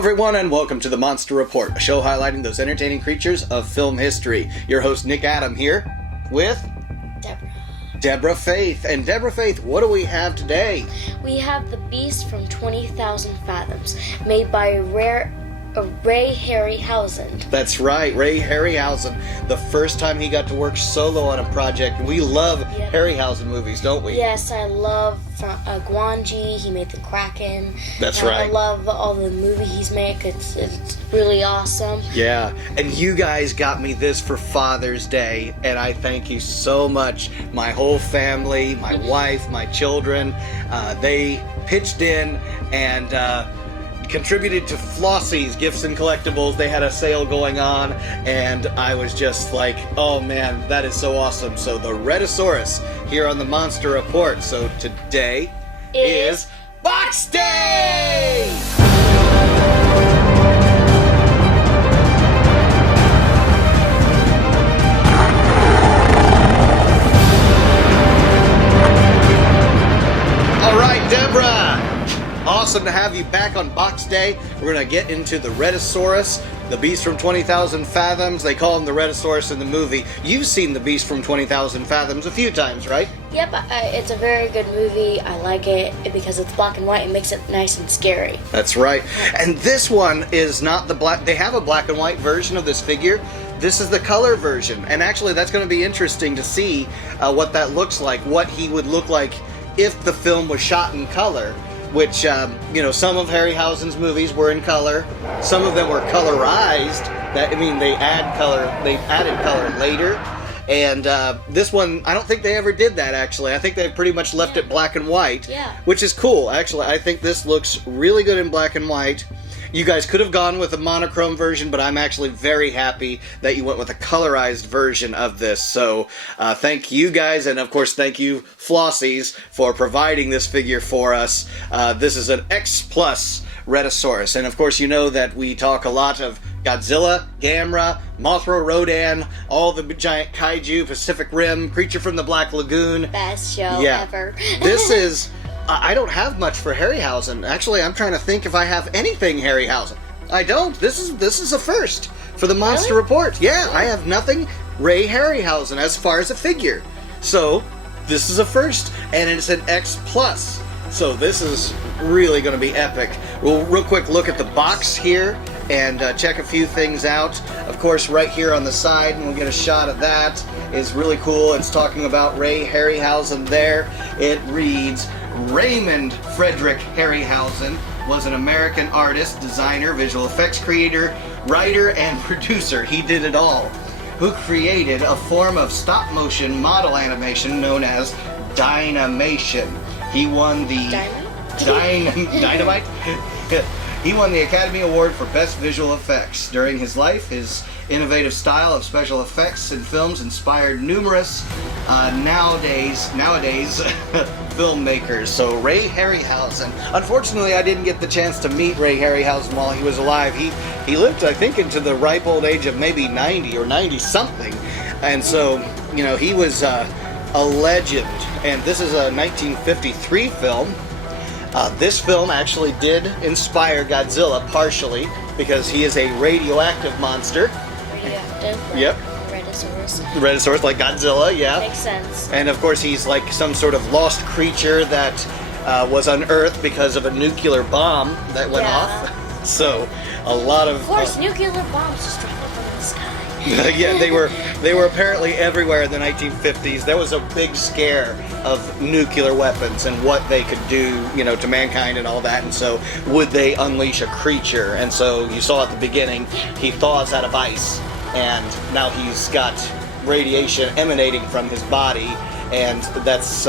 everyone, and welcome to the Monster Report, a show highlighting those entertaining creatures of film history. Your host, Nick Adam, here with... Deborah Faith. And Deborah Faith, what do we have today? We have the Beast from 20,000 Fathoms, made by Ray Harryhausen. That's right, Ray Harryhausen. The first time he got to work solo on a project. We love Harryhausen movies, don't we? Yes, I love Guanji. He made the Kraken. That's right. I love all the movie he's made. It's really awesome. Yeah, and you guys got me this for Father's Day, and I thank you so much. My whole family, my wife, my children, they pitched in and contributed to Flossie's Gifts and Collectibles. They had a sale going on, and I was just like, oh man, that is so awesome. So the Rhedosaurus here on the Monster Report. So today is Box Day! All right, Deborah! Awesome to have you back on Box Day. We're going to get into the Rhedosaurus, the Beast from 20,000 Fathoms. They call him the Rhedosaurus in the movie. You've seen the Beast from 20,000 Fathoms a few times, right? Yep, it's a very good movie. I like it because it's black and white. It makes it nice and scary. That's right. And this one is not the black... They have a black and white version of this figure. This is the color version. And actually, that's going to be interesting to see what that looks like, what he would look like if the film was shot in color. Which, some of Harryhausen's movies were in color. Some of them were colorized. They added color later. And this one, I don't think they ever did that, actually. I think they pretty much left it black and white. Yeah. Which is cool, actually. I think this looks really good in black and white. You guys could have gone with a monochrome version, but I'm actually very happy that you went with a colorized version of this. So thank you guys, and of course thank you Flossies for providing this figure for us. This is an X Plus Rhedosaurus, and of course you know that we talk a lot of Godzilla, Gamera, Mothra, Rodan, all the giant kaiju, Pacific Rim, Creature from the Black Lagoon. Best show ever. This is... I don't have much for Harryhausen. Actually, I'm trying to think if I have anything Harryhausen. I don't. This is a first for the Monster Report. Yeah, I have nothing Ray Harryhausen as far as a figure. So, this is a first, and it's an X Plus. So this is really going to be epic. We'll real quick look at the box here and check a few things out. Of course, right here on the side, and we'll get a shot of that, is really cool. It's talking about Ray Harryhausen there. It reads, Raymond Frederick Harryhausen was an American artist, designer, visual effects creator, writer, and producer. He did it all. Who created a form of stop-motion model animation known as dynamation. He won the... Dynamite? He won the Academy Award for Best Visual Effects. During his life, his innovative style of special effects in films inspired numerous nowadays filmmakers. So Ray Harryhausen. Unfortunately, I didn't get the chance to meet Ray Harryhausen while he was alive. He lived, I think, into the ripe old age of maybe 90 or 90 something. And so, he was a legend. And this is a 1953 film. This film actually did inspire Godzilla partially because he is a radioactive monster. Radioactive? Yep. Rhedosaurus. Rhedosaurus, like Godzilla, yeah. Makes sense. And of course he's like some sort of lost creature that was unearthed because of a nuclear bomb that went off. So, a lot of... Of course, nuclear bombs just dropped from the sky. Yeah, they were apparently everywhere in the 1950s. There was a big scare of nuclear weapons and what they could do, to mankind and all that. And so, would they unleash a creature? And so, you saw at the beginning, he thaws out of ice, and now he's got radiation emanating from his body, and that's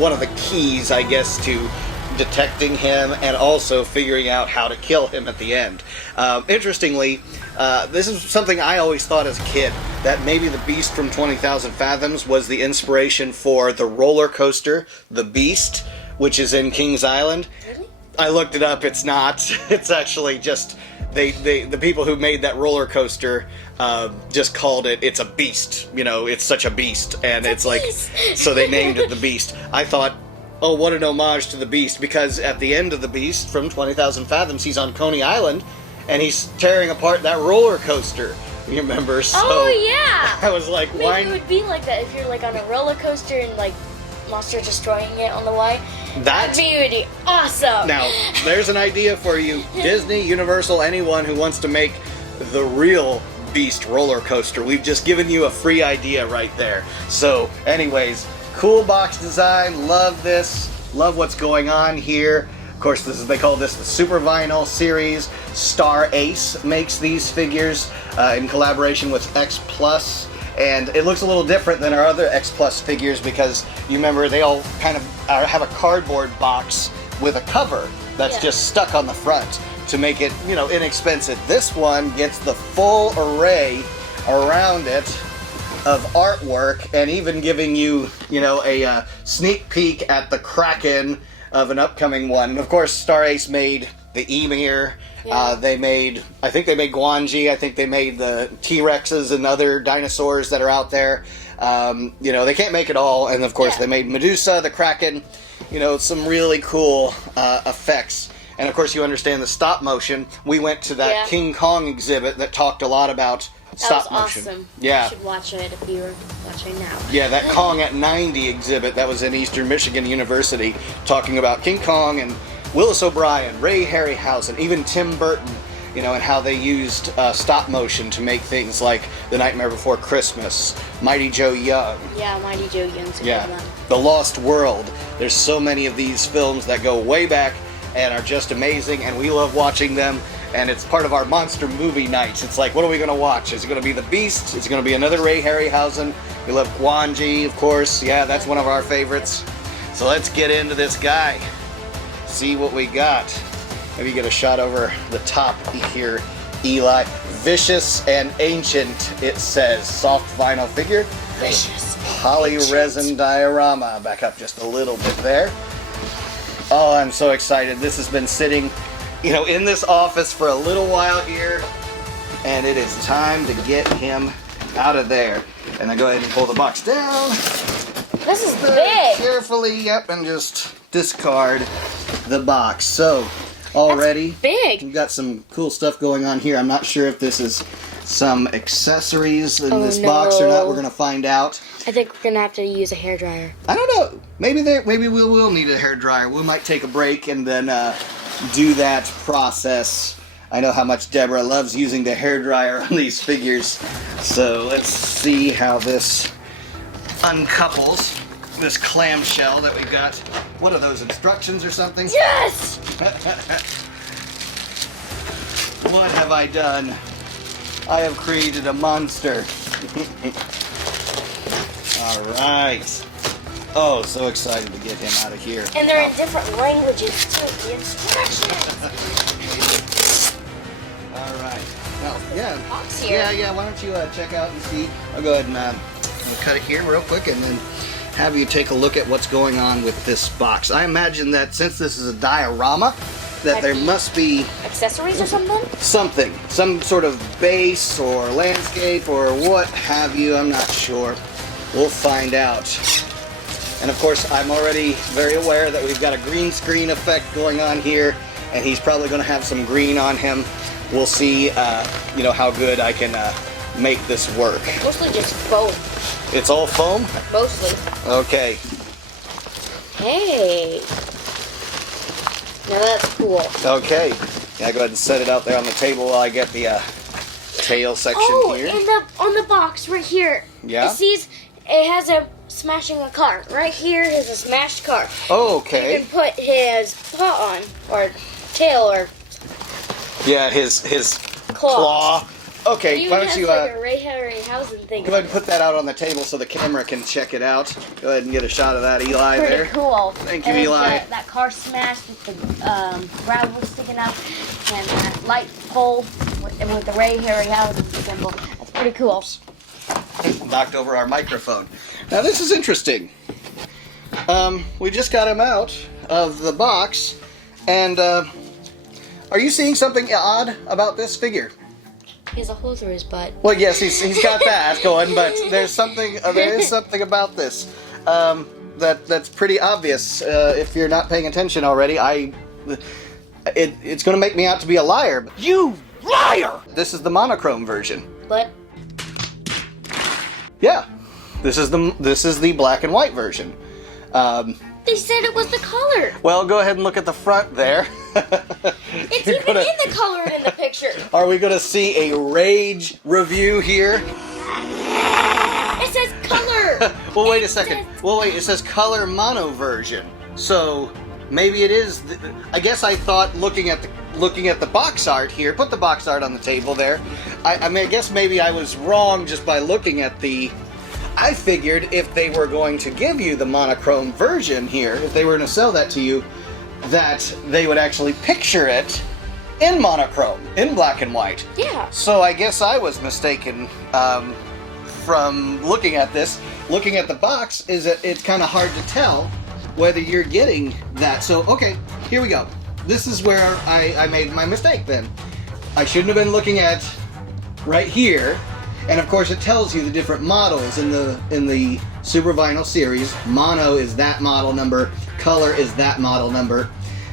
one of the keys, I guess, to detecting him and also figuring out how to kill him at the end. Interestingly, this is something I always thought as a kid, that maybe the Beast from 20,000 Fathoms was the inspiration for the roller coaster, The Beast, which is in Kings Island. Really? I looked it up. It's not. It's actually just the people who made that roller coaster just called it's a beast. It's such a beast, and it's like, so they named it the Beast. I thought oh, what an homage to the Beast, because at the end of the Beast, from 20,000 Fathoms, he's on Coney Island, and he's tearing apart that roller coaster. You remember? So Oh yeah. I was like, Maybe why? it would be like that if you're like on a roller coaster and like monster destroying it on the way. That'd be awesome. Now, there's an idea for you. Disney, Universal, anyone who wants to make the real Beast roller coaster. We've just given you a free idea right there. So, anyways, cool box design. Love this. Love what's going on here. Of course, they call this the Super Vinyl series. Star Ace makes these figures in collaboration with X Plus. And it looks a little different than our other X Plus figures because you remember they all kind of have a cardboard box with a cover that's just stuck on the front to make it, you know, inexpensive. This one gets the full array around it of artwork and even giving you, you know, a sneak peek at the Kraken of an upcoming one. Of course, Star Ace made the Emir. Yeah. I think they made Guanji. I think they made the T-Rexes and other dinosaurs that are out there. You know, they can't make it all. And of course, they made Medusa, the Kraken. You know, some really cool effects. And of course, you understand the stop motion. We went to that King Kong exhibit that talked a lot about stop motion. Awesome. Yeah. You should watch it if you're watching now. Yeah, that Kong at 90 exhibit that was in Eastern Michigan University, talking about King Kong and Willis O'Brien, Ray Harryhausen, even Tim Burton, you know, and how they used stop motion to make things like The Nightmare Before Christmas, Mighty Joe Young. Yeah, Mighty Joe Young's a good one. The Lost World. There's so many of these films that go way back and are just amazing, and we love watching them, and it's part of our monster movie nights. It's like, what are we going to watch? Is it going to be The Beast? Is it going to be another Ray Harryhausen? We love Guanji, of course. Yeah, that's one of our favorites. So let's get into this guy. See what we got. Maybe get a shot over the top here, Eli. Vicious and ancient, it says. Soft vinyl figure. Vicious. Polyresin diorama. Back up just a little bit there. Oh, I'm so excited. This has been sitting, you know, in this office for a little while here, and it is time to get him out of there. And then go ahead and pull the box down. This is big. Carefully, yep, and just discard the box. So, already, big. we've got some cool stuff going on here. I'm not sure if this is some accessories in this box or not. We're going to find out. I think we're going to have to use a hairdryer. I don't know. Maybe we will need a hairdryer. We might take a break and then do that process. I know how much Deborah loves using the hairdryer on these figures. So let's see how this uncouples. This clamshell that we've got. What are those, instructions or something? Yes! What have I done? I have created a monster. Alright. Oh, so excited to get him out of here. And they're in different languages too, the instructions. Alright. Now, yeah. Box here. Yeah, why don't you check out and see. I'll go ahead and we'll cut it here real quick and then have you take a look at what's going on with this box. I imagine that since this is a diorama, that there must be accessories or something? Something. Some sort of base or landscape or what have you. I'm not sure. We'll find out. And of course, I'm already very aware that we've got a green screen effect going on here, and he's probably going to have some green on him. We'll see, you know, how good I can make this work. Mostly just foam. It's all foam? Mostly. Okay. Hey. Now that's cool. Okay. Yeah, go ahead and set it out there on the table while I get the tail section here. Oh, on the box right here. Yeah? It has a smashing a car. Right here is a smashed car. Oh, okay. You can put his paw on, or tail, or yeah, his claw. Okay, why don't you like a Ray Harryhausen thing. go ahead and put that out on the table so the camera can check it out. Go ahead and get a shot of that, Eli. Pretty there. cool. Thank you, and Eli. That car smashed with the gravel sticking out, and that light pole with the Ray Harryhausen symbol. That's pretty cool. Knocked over our microphone. Now this is interesting. We just got him out of the box, and are you seeing something odd about this figure? He has a hole through his butt. Well, yes, he's got that going, but there is something about this. The that's pretty obvious. If you're not paying attention already, it's going to make me out to be a liar. You liar! This is the monochrome version. But Yeah, this is the black and white version. they said it was the color. Well, go ahead and look at the front there. It's even in the color in the picture. Are we going to see a rage review here? It says color. Well, wait a second. Well, wait. It says color mono version. So maybe it is. I guess I thought looking at the box art here. Put the box art on the table there. I mean, I guess maybe I was wrong just by looking at the. I figured if they were going to give you the monochrome version here, if they were going to sell that to you, that they would actually picture it in monochrome, in black and white. Yeah. So I guess I was mistaken from looking at this. Looking at the box, is that it's kind of hard to tell whether you're getting that. So, okay, here we go. This is where I made my mistake then. I shouldn't have been looking at right here. And of course it tells you the different models in the Super Vinyl series. Mono is that model number, color is that model number.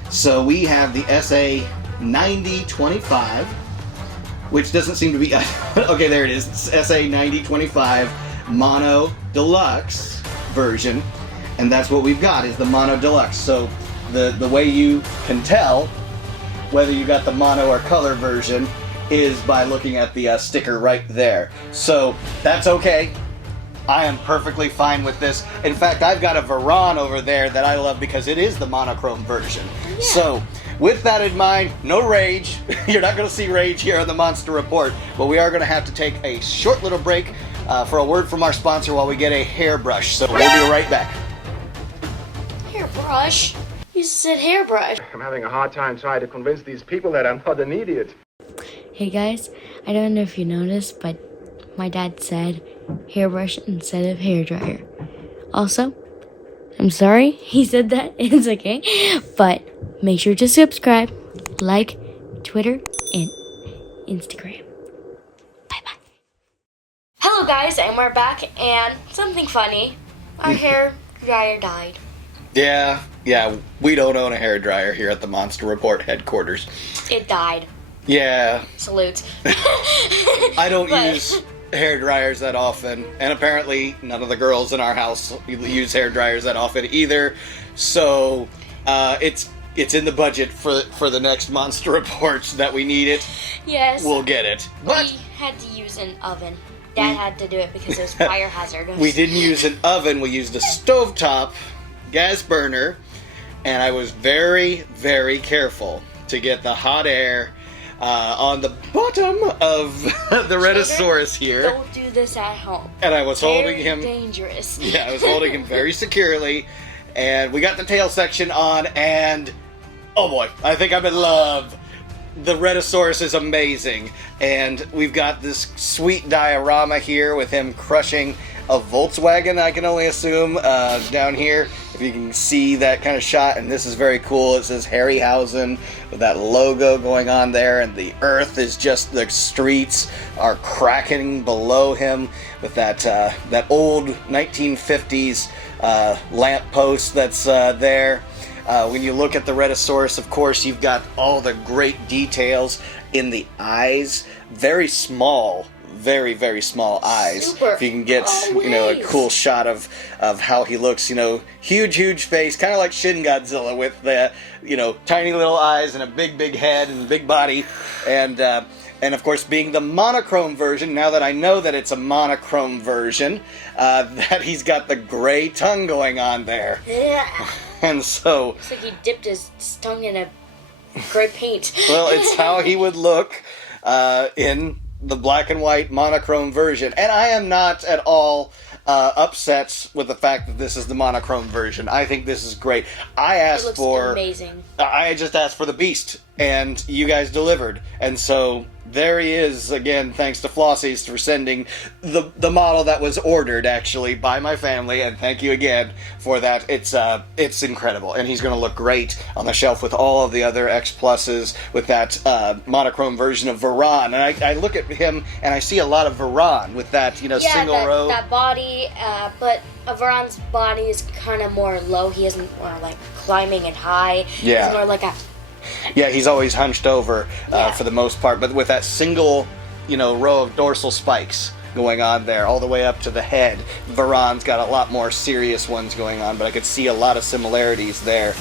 So we have the SA 9025, which doesn't seem to be okay, there it is. It's SA 9025 Mono Deluxe version. And that's what we've got, is the Mono Deluxe. So the way you can tell whether you got the mono or color version is by looking at the sticker right there. So that's okay. I am perfectly fine with this. In fact, I've got a Varan over there that I love because it is the monochrome version. Yeah. So with that in mind, no rage. You're not going to see rage here on the Monster Report, but we are going to have to take a short little break for a word from our sponsor while we get a hairbrush. So we'll be right back. Hairbrush? You said hairbrush. I'm having a hard time trying to convince these people that I'm not an idiot. Hey guys, I don't know if you noticed, but my dad said hairbrush instead of hairdryer. Also, I'm sorry he said that, it's okay, but make sure to subscribe, like, Twitter, and Instagram. Bye-bye. Hello guys, and we're back, and something funny. Our hair dryer died. Yeah, we don't own a hairdryer here at the Monster Report headquarters. It died. Yeah. Salute. I don't use hair dryers that often, and apparently none of the girls in our house use hair dryers that often either. So it's in the budget for the next Monster Reports that we need it. Yes. We'll get it. But we had to use an oven. Dad had to do it because it was fire hazard. We didn't use an oven. We used a stovetop gas burner, and I was very, very careful to get the hot air on the bottom of the Rhedosaurus here. Don't do this at home. And I was holding Very him. dangerous. Yeah, I was holding him very securely. And we got the tail section on, and oh boy, I think I'm in love. The Rhedosaurus is amazing. And we've got this sweet diorama here with him crushing a Volkswagen, I can only assume, down here. If you can see that kind of shot, and this is very cool. It says Harryhausen with that logo going on there, and the earth is just, the streets are cracking below him with that old 1950s lamp post that's there. When you look at the Rhedosaurus, of course, you've got all the great details in the eyes. Very small, very, very small eyes. Super. If you can get, a cool shot of how he looks, huge face, kind of like Shin Godzilla with the, tiny little eyes and a big head and big body. And of course, being the monochrome version, now that I know that it's a monochrome version, that he's got the gray tongue going on there. Yeah. And so... Looks like he dipped his tongue in a gray paint. Well, it's how he would look in the black and white monochrome version. And I am not at all upset with the fact that this is the monochrome version. I think this is great. I asked It looks for... amazing. I just asked for the Beast and you guys delivered. And so there he is again, thanks to Flossie's for sending the model that was ordered actually by my family, and thank you again for that. It's incredible, and he's going to look great on the shelf with all of the other X Pluses with that monochrome version of Varan. And I look at him and I see a lot of Varan with that single row. That body, but Varan's body is kind of more low. He isn't more like climbing and high. Yeah. He's more like a... Yeah, he's always hunched over for the most part, but with that single, row of dorsal spikes going on there, all the way up to the head. Varan's got a lot more serious ones going on, but I could see a lot of similarities there.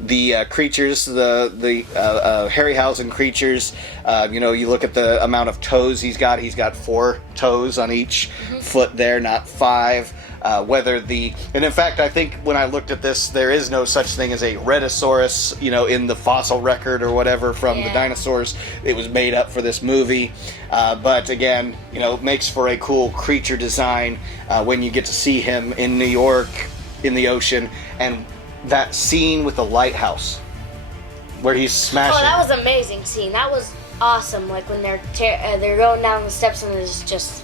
The creatures, the Harryhausen creatures, you look at the amount of toes he's got. He's got 4 toes on each foot there, not 5. And in fact, I think when I looked at this, there is no such thing as a Rhedosaurus, in the fossil record or whatever from the dinosaurs. It was made up for this movie. But again, makes for a cool creature design when you get to see him in New York in the ocean, and that scene with the lighthouse where he's smashing. Oh, that was an amazing scene. That was awesome. Like when they're going down the steps and there's just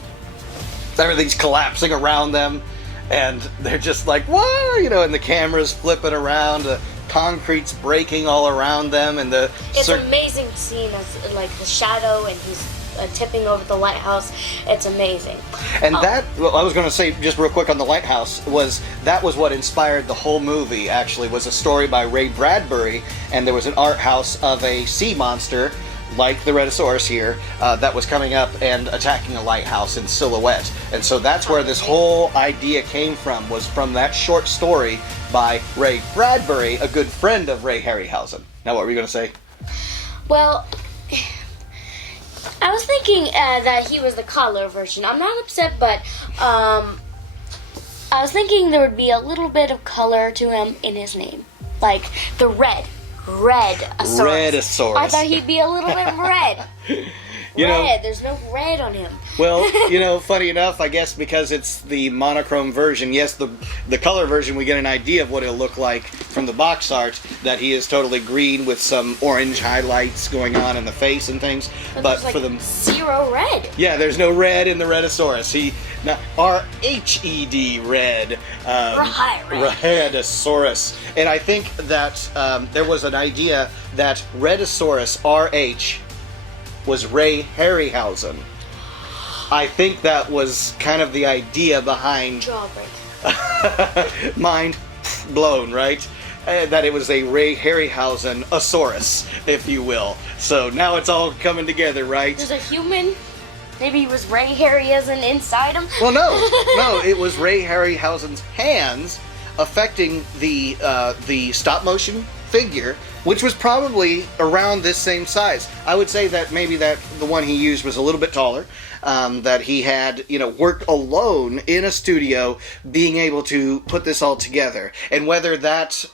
everything's collapsing around them. And they're just like, whoa, and the camera's flipping around, the concrete's breaking all around them, and it's an amazing scene as like the shadow, and he's tipping over the lighthouse. It's amazing. And I was going to say just real quick on the lighthouse was what inspired the whole movie. Actually, was a story by Ray Bradbury, and there was an art house of a sea monster like the Rhedosaurus here, that was coming up and attacking a lighthouse in silhouette. And so that's where this whole idea came from, was from that short story by Ray Bradbury, a good friend of Ray Harryhausen. Now what were you going to say? Well, I was thinking that he was the color version. I'm not upset, but I was thinking there would be a little bit of color to him in his name. Like the Rhedosaurus. Rhedosaurus. I thought he'd be a little bit red. There's no red on him. Well, funny enough, I guess because it's the monochrome version, yes, the color version, we get an idea of what it'll look like from the box art, that he is totally green with some orange highlights going on in the face and things. But for the zero red. Yeah, there's no red in the Rhedosaurus. R-H-E-D, red. Rhedosaurus. And I think that there was an idea that Rhedosaurus, R-H, was Ray Harryhausen. I think that was kind of the idea behind... Jawbreak. Mind blown, right? That it was a Ray Harryhausen-asaurus, if you will. So now it's all coming together, right? There's a human... Maybe he was Ray Harryhausen inside him? Well, no, it was Ray Harryhausen's hands affecting the stop-motion figure, which was probably around this same size. I would say that maybe that the one he used was a little bit taller, that he had, worked alone in a studio being able to put this all together. And whether that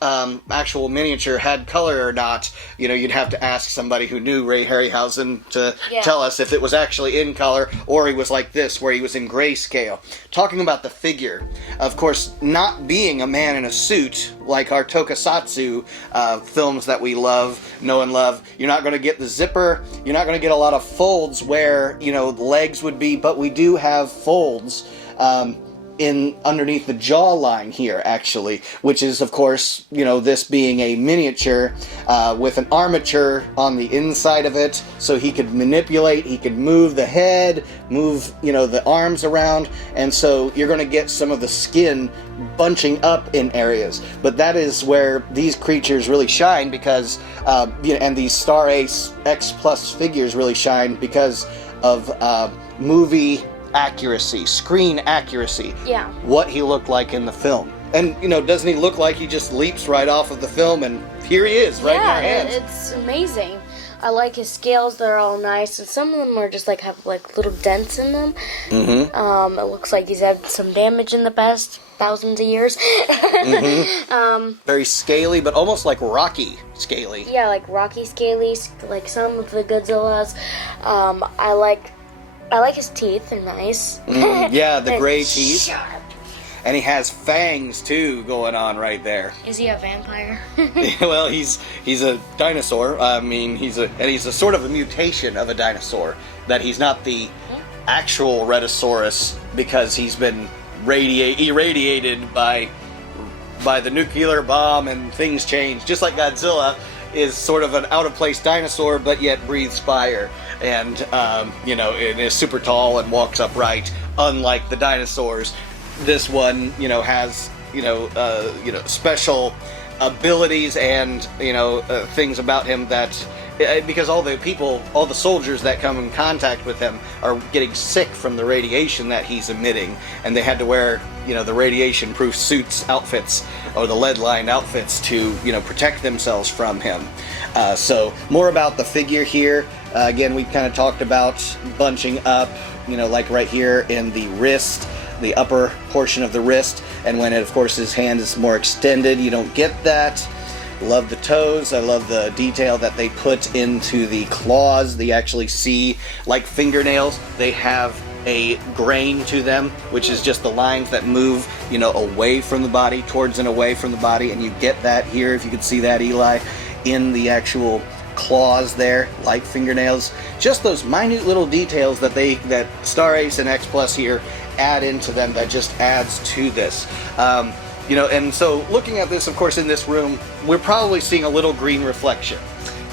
actual miniature had color or not, you'd have to ask somebody who knew Ray Harryhausen to tell us if it was actually in color or he was like this, where he was in grayscale. Talking about the figure, of course, not being a man in a suit like our tokusatsu films that we know and love, you're not going to get the zipper, you're not going to get a lot of folds where, the legs would be, but we do have folds in underneath the jawline here, actually, which is, of course, this being a miniature with an armature on the inside of it, so he could manipulate, he could move the head, move, the arms around, and so you're going to get some of the skin bunching up in areas. But that is where these creatures really shine, because, and these Star Ace X Plus figures really shine because of movie accuracy, screen accuracy. Yeah. What he looked like in the film. And, doesn't he look like he just leaps right off of the film and here he is, right in our hands? Yeah, it's amazing. I like his scales, they're all nice, and some of them are just have little dents in them. Mm-hmm. It looks like he's had some damage in the past thousands of years. Mm-hmm. Very scaly, but almost like Rocky scaly. Yeah, like Rocky scaly, like some of the Godzillas. I like his teeth, they're nice. Yeah, the gray teeth. Sharp. And he has fangs too going on right there. Is he a vampire? Well, he's a dinosaur. I mean, he's a sort of a mutation of a dinosaur. That he's not the actual Rhedosaurus because he's been irradiated by the nuclear bomb and things change. Just like Godzilla is sort of an out-of-place dinosaur, but yet breathes fire, and and is super tall and walks upright. Unlike the dinosaurs, this one, has special abilities and things about him that. Because all the soldiers that come in contact with him are getting sick from the radiation that he's emitting, and they had to wear, the radiation-proof outfits, or the lead-lined outfits to, protect themselves from him. So, more about the figure here. Again, we kind of talked about bunching up, like right here in the wrist, the upper portion of the wrist, and when, of course, his hand is more extended, you don't get that. Love the toes. I love the detail that they put into the claws. They actually see, like fingernails, they have a grain to them, which is just the lines that move, away from the body, towards and away from the body, and you get that here, if you can see that, Eli, in the actual claws there, like fingernails. Just those minute little details that Star Ace and X Plus here add into them that just adds to this. And so looking at this, of course, in this room, we're probably seeing a little green reflection.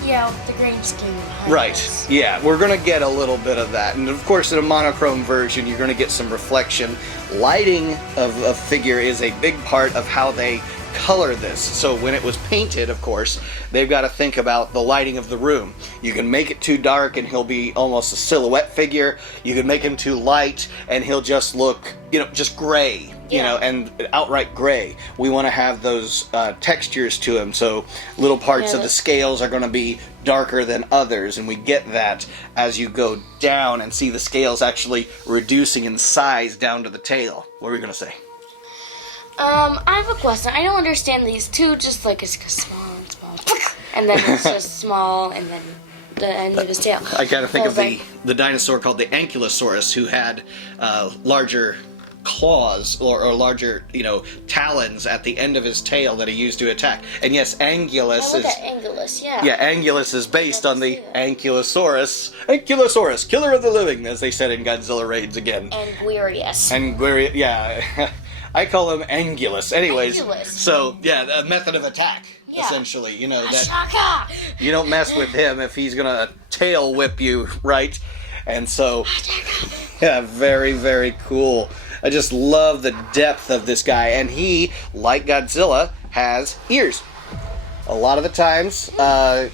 Yeah, with the green skin behind Right. us. Yeah, we're going to get a little bit of that. And of course, in a monochrome version, you're going to get some reflection. Lighting of a figure is a big part of how they color this. So when it was painted, of course, they've got to think about the lighting of the room. You can make it too dark and he'll be almost a silhouette figure. You can make him too light and he'll just look, just gray. And outright gray. We want to have those textures to him, so little parts of the scales are going to be darker than others, and we get that as you go down and see the scales actually reducing in size down to the tail. What are we going to say? I have a question. I don't understand these two, just like it's small and small, and then it's just small, and then the end of his tail. I kind of think of the dinosaur called the Ankylosaurus, who had larger claws or larger, talons at the end of his tail that he used to attack. And yes, Angulus I look at Angulus, yeah. Yeah, Angulus is based on the Ankylosaurus. Ankylosaurus, killer of the living, as they said in Godzilla Raids again. Anguirius. Yeah. I call him Angulus. Anyways, Angulus. So, yeah, a method of attack, essentially. That Shaka! you don't mess with him if he's going to tail whip you, right? And so, yeah, very, very cool. I just love the depth of this guy. And he, like Godzilla, has ears. A lot of the times,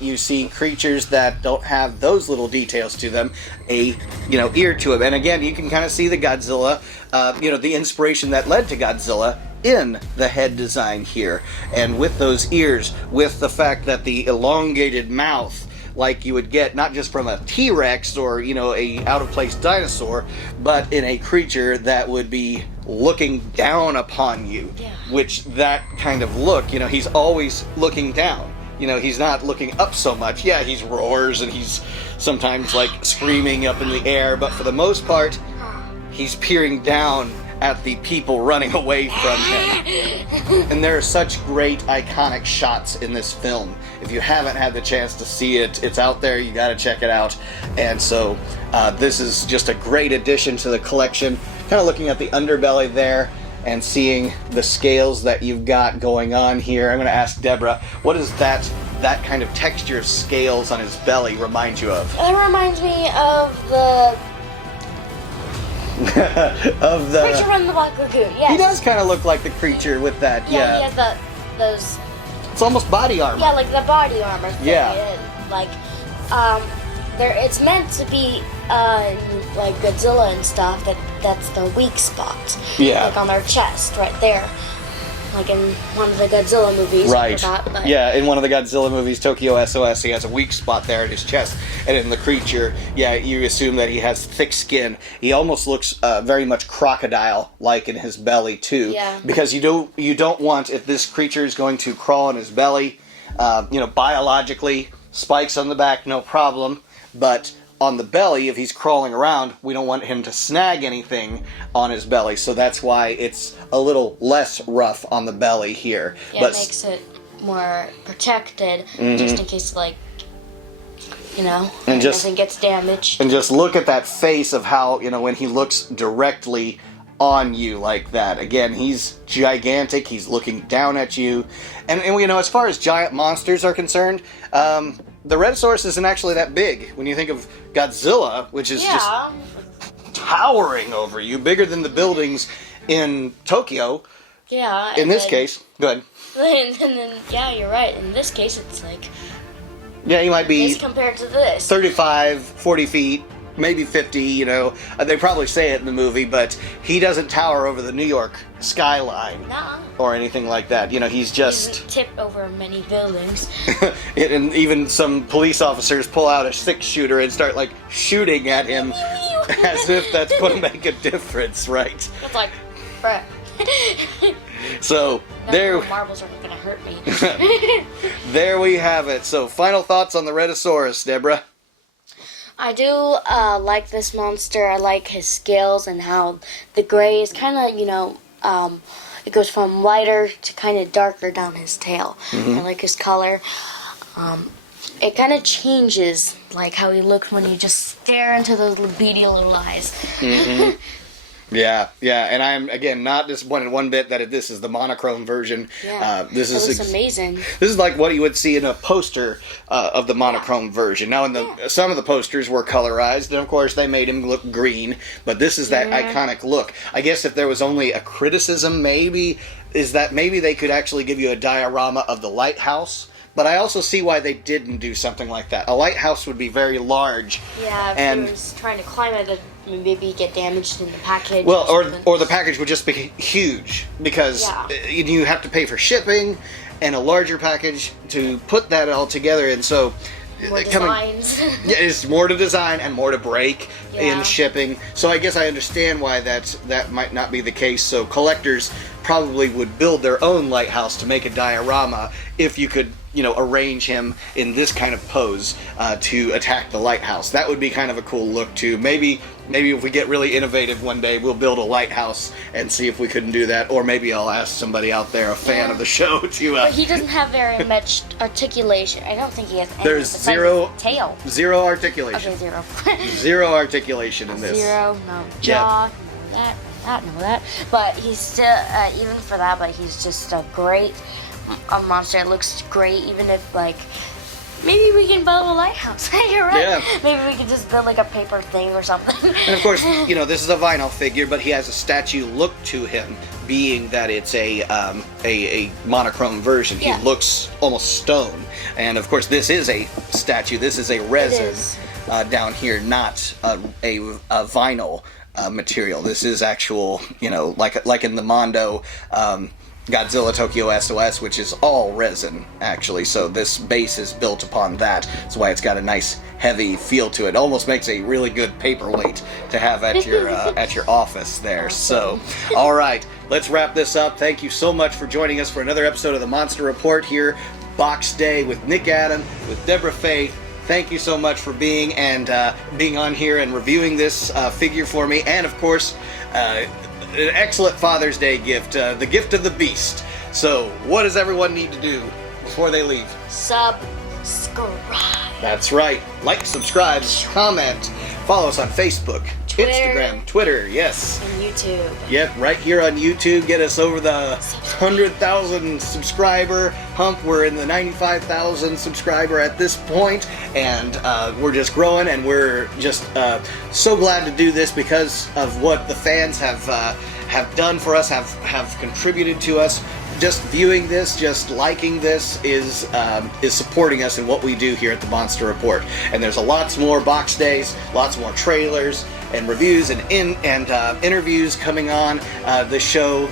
you see creatures that don't have those little details to them, ear to them. And again, you can kind of see the Godzilla, the inspiration that led to Godzilla in the head design here. And with those ears, with the fact that the elongated mouth, like you would get not just from a T-Rex or, a out-of-place dinosaur, but in a creature that would be looking down upon you. Yeah. Which that kind of look, he's always looking down. He's not looking up so much. Yeah, he roars and he's sometimes like screaming up in the air, but for the most part, he's peering down at the people running away from him. And there are such great iconic shots in this film. If you haven't had the chance to see it, it's out there, you gotta check it out. And so this is just a great addition to the collection. Kind of looking at the underbelly there and seeing the scales that you've got going on here. I'm gonna ask Deborah, what does that kind of texture of scales on his belly remind you of? It reminds me of the creature from the Black Lagoon. Yes. He does kind of look like the creature with that. Yeah. He has those. It's almost body armor. Yeah, like the body armor thing. Yeah. It's meant to be like Godzilla and stuff. That's their weak spot. Yeah. Like on their chest, right there. Like in one of the Godzilla movies. Right. But yeah, in one of the Godzilla movies, Tokyo SOS, he has a weak spot there in his chest. And in the creature, yeah, you assume that he has thick skin. He almost looks very much crocodile-like in his belly, too. Yeah. Because you don't want, if this creature is going to crawl in his belly, biologically, spikes on the back, no problem. But on the belly, if he's crawling around, we don't want him to snag anything on his belly, so that's why it's a little less rough on the belly here. Yeah, it makes it more protected, just in case, like, you know, and nothing gets damaged. And just look at that face of how, you know, when he looks directly on you like that. Again, he's gigantic, he's looking down at you. And you know, as far as giant monsters are concerned, the Rhedosaurus isn't actually that big. When you think of Godzilla, which is just towering over you, bigger than the buildings in Tokyo. Yeah. In this case, go ahead. And then, yeah, you're right. In this case, it's like... Yeah, he might be... This compared to this. 35, 40 feet, maybe 50, you know. They probably say it in the movie, but he doesn't tower over the New York skyline. Nuh-uh. Or anything like that. You know, he's just... He's tipped over many buildings. And even some police officers pull out a 6-shooter and start, like, shooting at him as if that's going to make a difference, right? It's like, bruh. So, there... Marbles aren't going to hurt me. There we have it. So, final thoughts on the Rhedosaurus, Deborah? I do like this monster. I like his scales and how the gray is kind of, you know, it goes from lighter to kind of darker down his tail. Mm-hmm. I like his color. It kind of changes, like how he looks when you just stare into those beady little eyes. Mm-hmm. Yeah, and I'm, again, not disappointed one bit that this is the monochrome version. Yeah, this is amazing. This is like what you would see in a poster of the monochrome version. Now, some of the posters were colorized, and of course they made him look green, but this is that iconic look. I guess if there was only a criticism, maybe, is that maybe they could actually give you a diorama of the lighthouse. But I also see why they didn't do something like that. A lighthouse would be very large. Yeah, if he was trying to climb it, maybe get damaged in the package. Well, or the package would just be huge, because you have to pay for shipping and a larger package to put that all together, and so... More designs. It's more to design and more to break in shipping. So I guess I understand why that might not be the case. So collectors probably would build their own lighthouse to make a diorama if you could, you know, arrange him in this kind of pose to attack the lighthouse. That would be kind of a cool look too. Maybe if we get really innovative one day, we'll build a lighthouse and see if we couldn't do that. Or maybe I'll ask somebody out there, a fan of the show, to... But he doesn't have very much articulation. I don't think he has any. There's zero tail. Zero articulation. Okay, zero. Zero articulation in this. Zero, no jaw, no that. But he's still, even for that, but he's just a great monster. It looks great, even if, like, maybe we can build a lighthouse. You're right. Yeah. Maybe we could just build, like, a paper thing or something. And, of course, you know, this is a vinyl figure, but he has a statue look to him, being that it's a monochrome version. He looks almost stone. And, of course, this is a statue. This is a resin down here, not a vinyl material. This is actual, you know, like in the Mondo Godzilla Tokyo SOS, which is all resin, actually. So this base is built upon that. That's why it's got a nice heavy feel to it. Almost makes a really good paperweight to have at your office there. So, all right, let's wrap this up. Thank you so much for joining us for another episode of the Monster Report here, Box Day, with Nick Adam, with Deborah Faith. Thank you so much for being on here and reviewing this figure for me, and of course, an excellent Father's Day gift, the gift of the beast. So, what does everyone need to do before they leave? Subscribe. That's right. Like, subscribe, comment, follow us on Facebook, Instagram, Twitter, yes. And YouTube. Yep, right here on YouTube. Get us over the 100,000 subscriber hump. We're in the 95,000 subscriber at this point, and we're just growing, and we're just so glad to do this because of what the fans have done for us, have contributed to us. Just viewing this, just liking this is supporting us in what we do here at the Monster Report. And there's lots more box days, lots more trailers and reviews and interviews coming on the show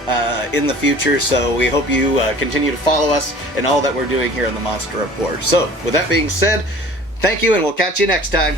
in the future. So we hope you continue to follow us in all that we're doing here on the Monster Report. So with that being said, thank you, and we'll catch you next time.